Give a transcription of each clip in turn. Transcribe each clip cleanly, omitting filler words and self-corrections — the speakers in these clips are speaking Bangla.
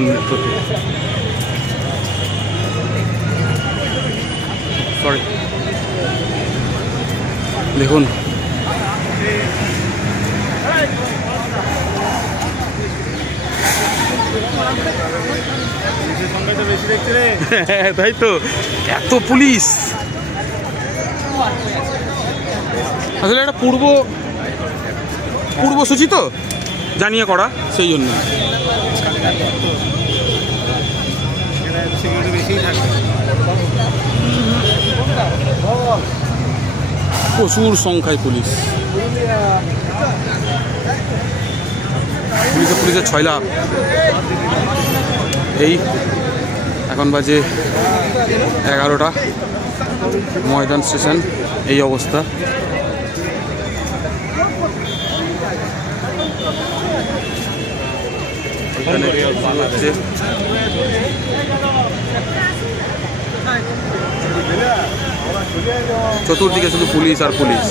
ওনার নেতৃত্বে। সরি, দেখুন তাই তো, এত পুলিশ। আসলে এটা পূর্বসূচি তো জানিয়ে করা, সেই জন্য। প্রচুর সংখ্যায় পুলিশ, পুলিশের 6 লাখ। এই এখন বাজে 11টা, ময়দান স্টেশন এই অবস্থা। এখানে হচ্ছে চতুর্দিকে শুধু পুলিশ আর পুলিশ।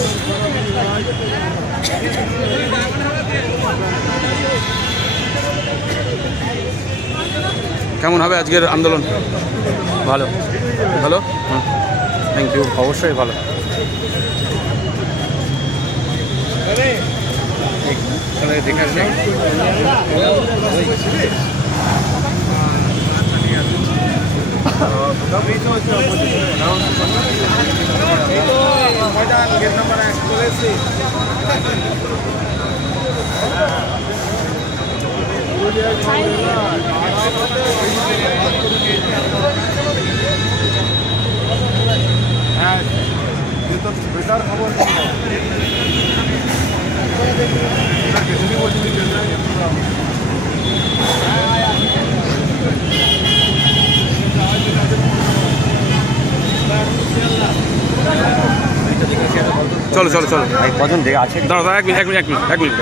কেমন হবে আজকের আন্দোলন? ভালো ভালো, থ্যাংক ইউ। অবশ্যই ভালো। হ্যাঁ, তো বেটার খবর। চলো চলো চলো, কজন জায়গা আছে? দাঁড়া, এক মিনিট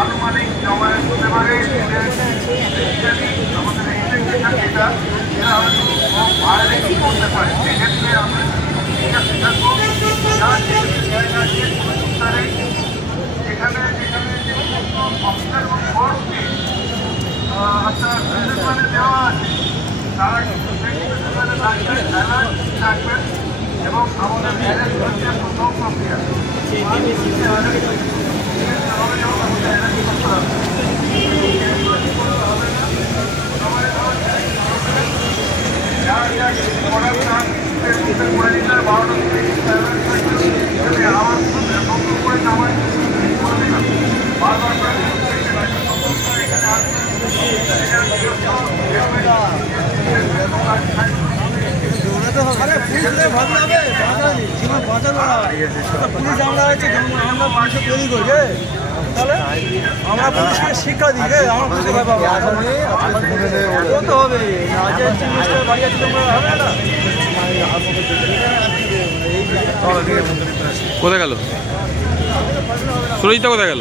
আনুমানিক জমায়েত হতে পারে। আমাদের ভায়োলেশন করতে পারে, সেক্ষেত্রে আমরা এখানে অফিসার এবং ফোর্সকে দেওয়া আছে, তারা রাখবেন এবং আমাদের প্রথম প্রক্রিয়া আমরা পুলিশকে শিক্ষা দিই, আমরা বুঝতে পারবো হবে না। কোথায় গেল সুরজিৎটা, কোথায় গেল?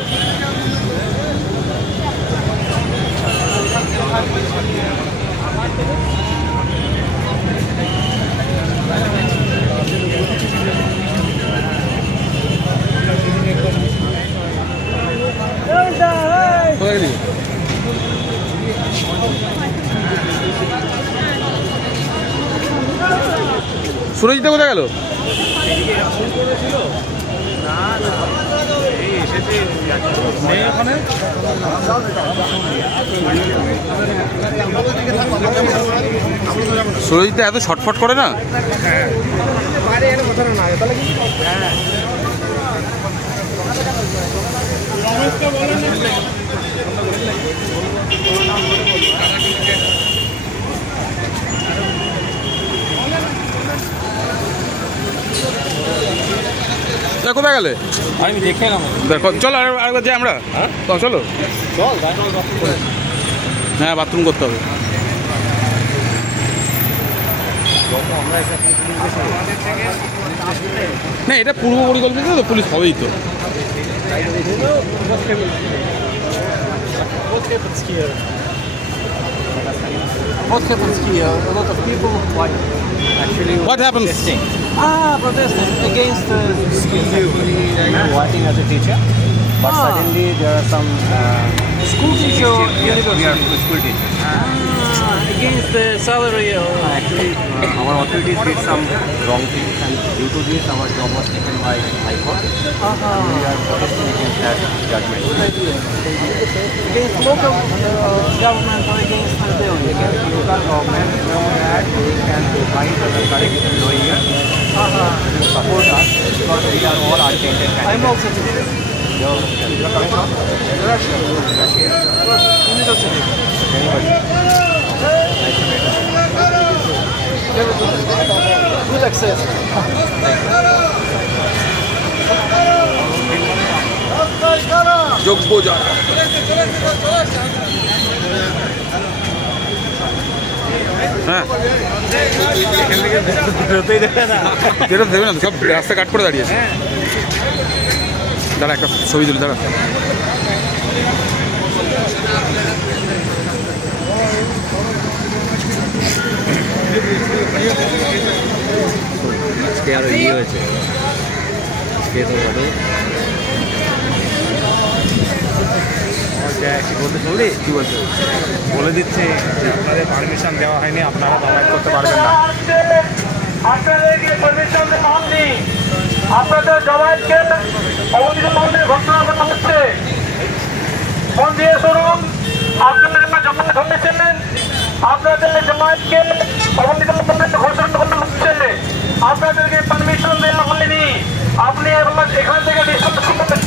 কোথায় গেলি? সুরজিৎটা কোথায় গেল? সুরজিৎটা এত ছটফট করে না। কোথায় কোথায় গেলে? আমি দেখে এলাম। দেখো চলো আরেকবার যাই আমরা। হ্যাঁ চলো চল। হ্যাঁ বাথরুম করতে হবে। না এটা পূর্ব পরিকল্পিত তো, পুলিশ হবেই তো। What happens here? A lot of people like actually What happens? protesting. Protesting against working as a teacher. But suddenly there are some school teacher or university. We are school teachers. Against the salary. Actually, our authorities did some wrong things, and due to this, our job was taken by High Court. We are protesting against that judgment. Against local government or against the Delhi. Against local government, that they can provide the correct lawyer to support us because we are all untainted I'm candidates. also teacher. You are coming from Russia. University. very much. Nice to meet you. Very good. Good access. যোগ্য যারা হ্যাঁ যেটা দেবে না তো, সব রাস্তা কাট করে দাঁড়িয়েছে। দাঁড়া একটা ছবি তুলি, দাঁড়া। আজকে আরো হয়েছে আজকে তো বলতে শুনলি কি বলছে, বলে দিচ্ছে যে আপনাদের পারমিশন দেওয়া হয়নি, আপনারা দাওয়াত করতে পারবেন না। আপনাদেরকে পারমিশন দেওয়া হয়নি, আপনাদের জমায়েতকে অবৈধ ঘোষণা করা হচ্ছে। মন দিয়ে শুনুন, আপনারা জমায়েত হয়েছেন, আপনাদের জমায়েতকে অবৈধ ঘোষণা করা হচ্ছে, আপনাদেরকে পারমিশন দেওয়া হয়নি। আপনি এখান থেকে ডিসকাস করবেন,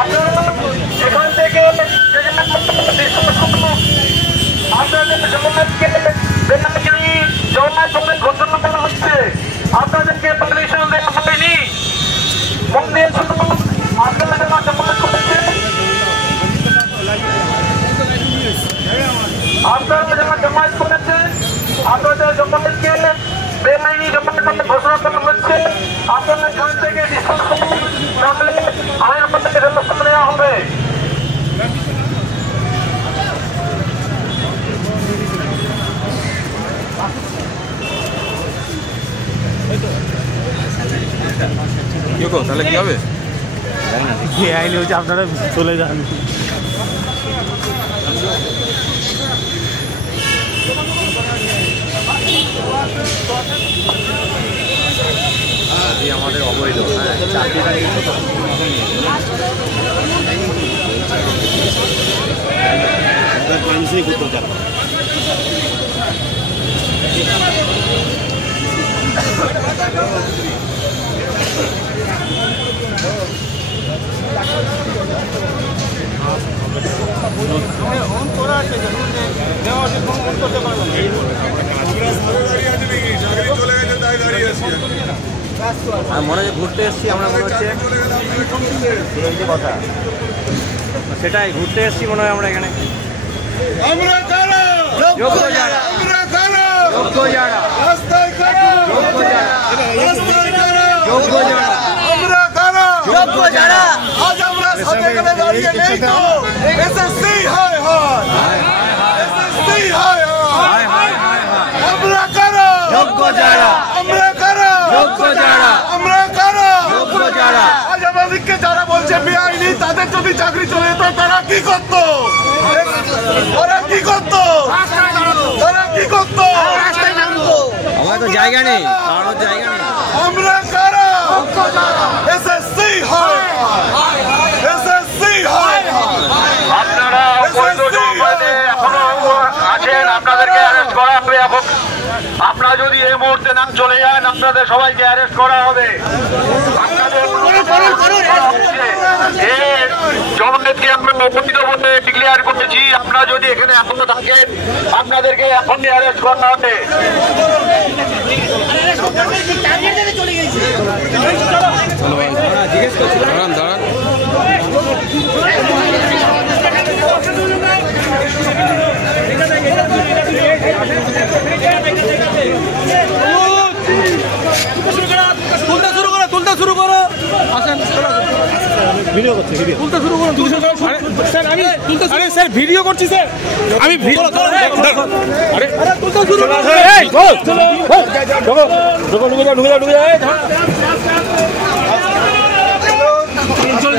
আপনারা এখান থেকে আপনাদের জমায়েতকে বেনামি জমায়েত ঘোষণা করা হচ্ছে, আপনাদেরকে পারমিশন দেওয়া হয়নি। মন দিয়ে শুনুন, আপনারা যারা জমায়েত করেছেন, আপনারা যারা জমায়েত করেছেন, আপনাদের জমায়েতকে বেআইনি জমায়েত ঘোষণা করা হচ্ছে, আপনারা এখান থেকে ডিসকাস করুন, তাহলে আমি আপনাদেরকে ব্যবস্থা নেওয়া হবে। কি গো, তাহলে কি হবে? আইনি হচ্ছে আপনারা চলে যান। আমাদের অবৈধ চাকরিটা মনে হয় ঘুরতে এসছি আমরা, মনে হচ্ছে কথা সেটাই, ঘুরতে এসছি মনে হয় আমরা এখানে। যোগ্য যারা, যোগ্য যারা, যোগ্য যারা, যোগ্য যারা, আজ আমরা সাথে গেলে দাঁড়িয়ে নেই তো, এসএসসি হায় হায়, এসএসসি হায় হায়, আমরা কারা, যোগ্য যারা, আমরা কারা, যোগ্য যারা, আমরা কারা, যোগ্য যারা। আজ আমাদেরকে যারা বলছে বেআইনি, তাদের যদি চাকরি চলে যেত তারা কি করত, ওরা কি করত, তারা কি করত, আমার তো জায়গা নেই, কারোর জায়গা নেই। আমরা কারা, এসএসসি হায় এসএসসি হায়। আপনারা অবৈধ জমায়েতে এখনো আছেন, আপনাদেরকে অ্যারেস্ট করা হবে। এখন আপনারা যদি এই মুহূর্তে না চলে যান, আপনাদের সবাইকে অ্যারেস্ট করা হবে। জমায়েতকে আমরা অবৈধ বলে ডিক্লেয়ার করেছি, আপনারা যদি এখানে এখনো থাকেন, আপনাদেরকে এখনই অ্যারেস্ট করা হবে। তুলতে শুরু করো আসেন ভিডিও করছি তুলতে শুরু করো স্যার আমি তুলতে আরে স্যার ভিডিও করছি স্যার আমি আরে তুলতে শুরু করো এই চলো ঢোকো ঢুকে যাও চল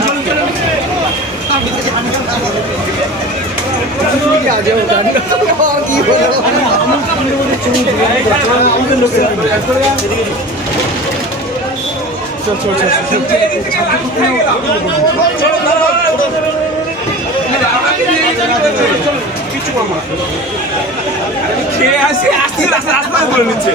খেয়ে আসি আসতে বলে নিচ্ছে